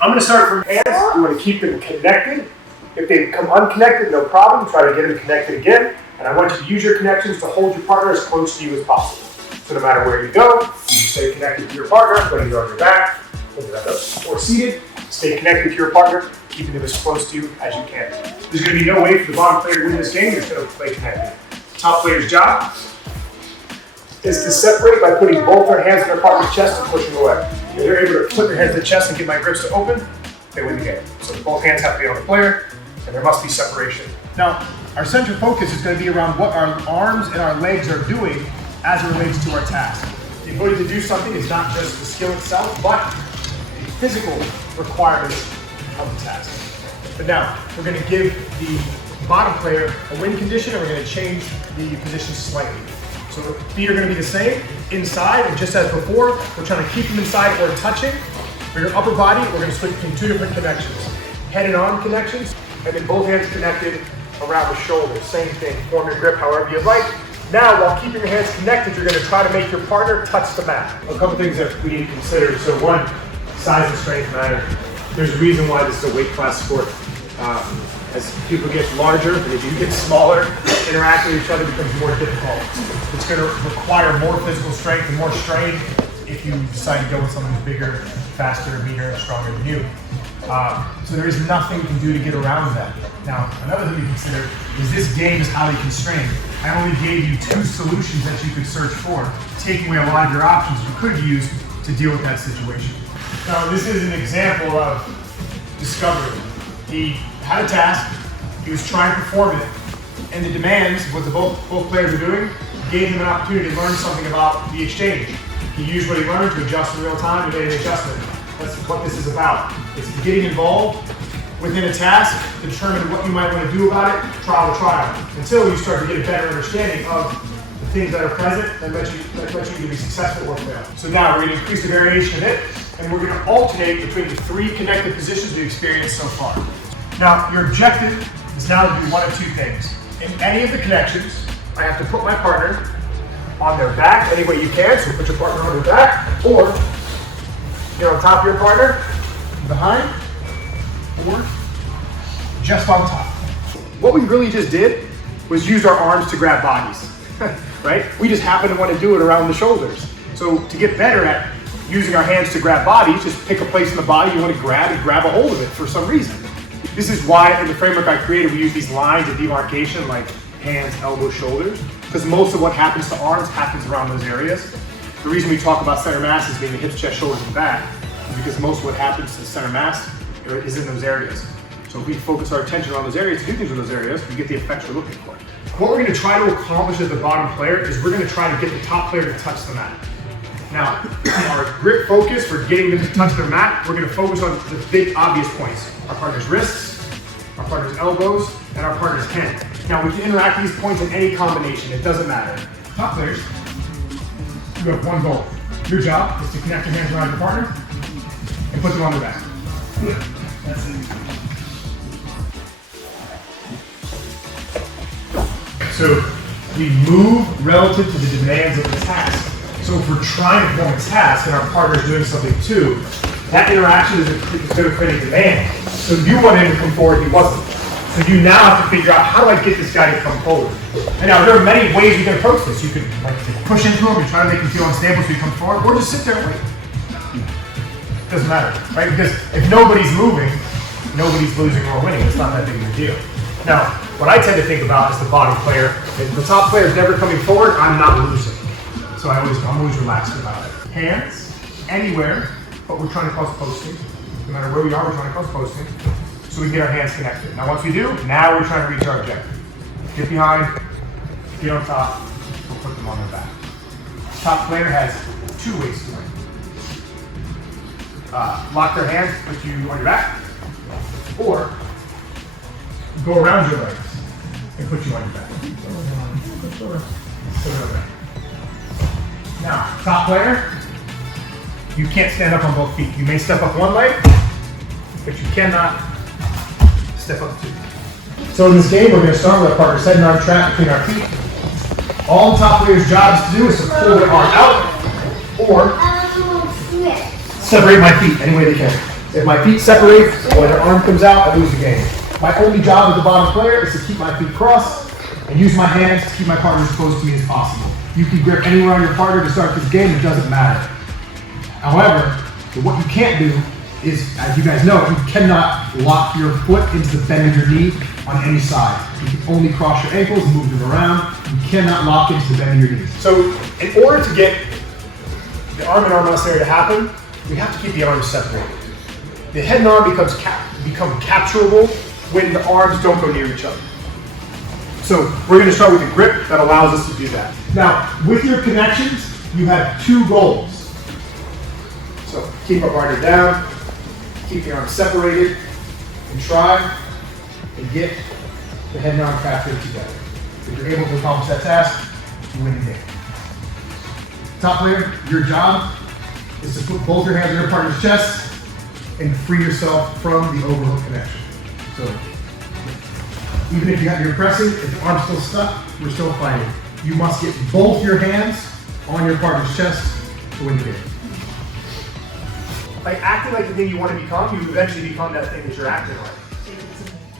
I'm going to start from hands. You want to keep them connected. If they become unconnected, no problem. Try to get them connected again. And I want you to use your connections to hold your partner as close to you as possible. So no matter where you go, you stay connected to your partner, whether you're on your back, or seated. Stay connected to your partner, keeping them as close to you as you can. There's going to be no way for the bottom player to win this game. You're just going to play connected. Top player's job is to separate by putting both their hands on their partner's chest and pushing away. If they're able to put their hands to the chest and get my grips to open, they win the game. So both hands have to be on the player, and there must be separation. Now, our center focus is going to be around what our arms and our legs are doing as it relates to our task. The ability to do something is not just the skill itself, but the physical requirements of the task. But now, we're going to give the bottom player a win condition, and we're going to change the position slightly. So the feet are going to be the same, inside, and just as before, we're trying to keep them inside or touching. For your upper body, we're going to switch between two different connections. Head and arm connections, and then both hands connected around the shoulders. Same thing, form your grip however you like. Now, while keeping your hands connected, you're going to try to make your partner touch the mat. A couple things that we need to consider. So one, size and strength matter. There's a reason why this is a weight class sport. As people get larger, and if you get smaller, interacting with each other becomes more difficult. It's going to require more physical strength and more strain if you decide to go with someone who's bigger, faster, meaner, and stronger than you. So there is nothing you can do to get around that. Now, another thing to consider is this game is highly constrained. I only gave you two solutions that you could search for, taking away a lot of your options you could use to deal with that situation. Now, this is an example of discovery. He had a task, he was trying to perform it, and the demands, what both players are doing, gave him an opportunity to learn something about the exchange. He used what he learned to adjust in real time and made an adjustment. That's what this is about. It's getting involved within a task, determine what you might want to do about it, trial to trial, until you start to get a better understanding of the things that are present that let you either be successful or fail. So now we're going to increase the variation of it, and we're going to alternate between the three connected positions we've experienced so far. Now, your objective is now to do one of two things. In any of the connections, I have to put my partner on their back any way you can, so put your partner on their back, or you're on top of your partner, behind, or just on top. What we really just did was use our arms to grab bodies, right? We just happen to want to do it around the shoulders. So to get better at using our hands to grab bodies, just pick a place in the body you want to grab and grab a hold of it for some reason. This is why in the framework I created, we use these lines of demarcation like hands, elbows, shoulders, because most of what happens to arms happens around those areas. The reason we talk about center mass as being the hips, chest, shoulders, and back is because most of what happens to the center mass is in those areas. So if we focus our attention on those areas, do things in those areas, we get the effects we're looking for. What we're going to try to accomplish as the bottom player is we're going to try to get the top player to touch the mat. Now, our grip focus for getting them to touch their mat, we're going to focus on the big obvious points. Our partner's wrists, our partner's elbows, and our partner's hand. Now, we can interact with these points in any combination. It doesn't matter. Top players, you have one goal. Your job is to connect your hands around your partner and put them on their back. That's it. So we move relative to the demands of the task. So if we're trying to perform a task and our partner's doing something too, that interaction is going to create a demand. So you want him to come forward, he wasn't. So you now have to figure out, how do I get this guy to come forward? And now there are many ways you can approach this. You could push into him and try to make him feel unstable so he comes forward, or just sit there and wait. Doesn't matter, right? Because if nobody's moving, nobody's losing or winning. It's not that big of a deal. Now, what I tend to think about is the bottom player. If the top player is never coming forward, I'm not losing. So I'm always relaxed about it. Hands, anywhere, but we're trying to cause posting. No matter where we are, we're trying to cause posting. So we can get our hands connected. Now once we do, now we're trying to reach our objective. Get behind, get on top, we'll put them on their back. Top player has two ways to win. Lock their hands, put you on your back, or go around your legs and put you on your back. Now, top player, you can't stand up on both feet. You may step up one leg, but you cannot step up two. So in this game, we're going to start with our partner setting our trap between our feet. All the top player's job is to do is to pull their arm out or separate my feet any way they can. If my feet separate or the arm comes out, I lose the game. My only job as the bottom player is to keep my feet crossed and use my hands to keep my partner as close to me as possible. You can grip anywhere on your partner to start this game, it doesn't matter. However, what you can't do is, as you guys know, you cannot lock your foot into the bend of your knee on any side. You can only cross your ankles and move them around. You cannot lock into the bend of your knees. So in order to get the arm and arm wrestle area to happen, we have to keep the arms separated. The head and arm become capturable when the arms don't go near each other. So we're going to start with a grip that allows us to do that. Now, with your connections, you have two goals. So keep our partner down, keep the arms separated, and try and get the head and arm captured together. If you're able to accomplish that task, you win the game. Top player, your job is to put both your hands on your partner's chest and free yourself from the overhook connection. So even if you're pressing, if the arm's still stuck, we're still fighting. You must get both your hands on your partner's chest to win the game. By acting like the thing you want to become, you eventually become that thing that you're acting like.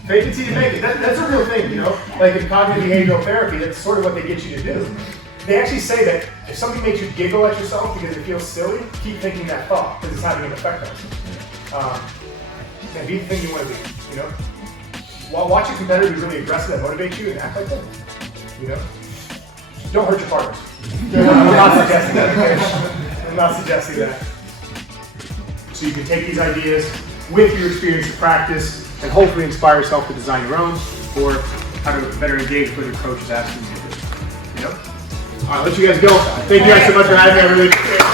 Fake it till you make it. That's a real thing, you know? Like in cognitive behavioral therapy, that's sort of what they get you to do. They actually say that if something makes you giggle at yourself because it feels silly, keep thinking that thought because it's having an effect on you. And be the thing you want to be, you know? While watching competitors be really aggressive and motivate you and act like them, you know? Don't hurt your partners. I'm not suggesting that, okay? I'm not suggesting that. So you can take these ideas with your experience and practice and hopefully inspire yourself to design your own or how to better engage with your coach is asking you to do. You know? All right, let you guys go. Thank you guys so much for having me. I really appreciate it.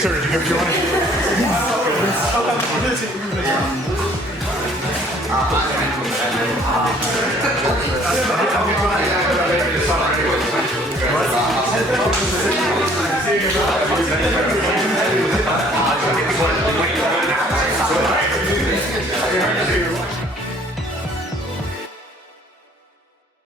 Sir, did you give your money? What?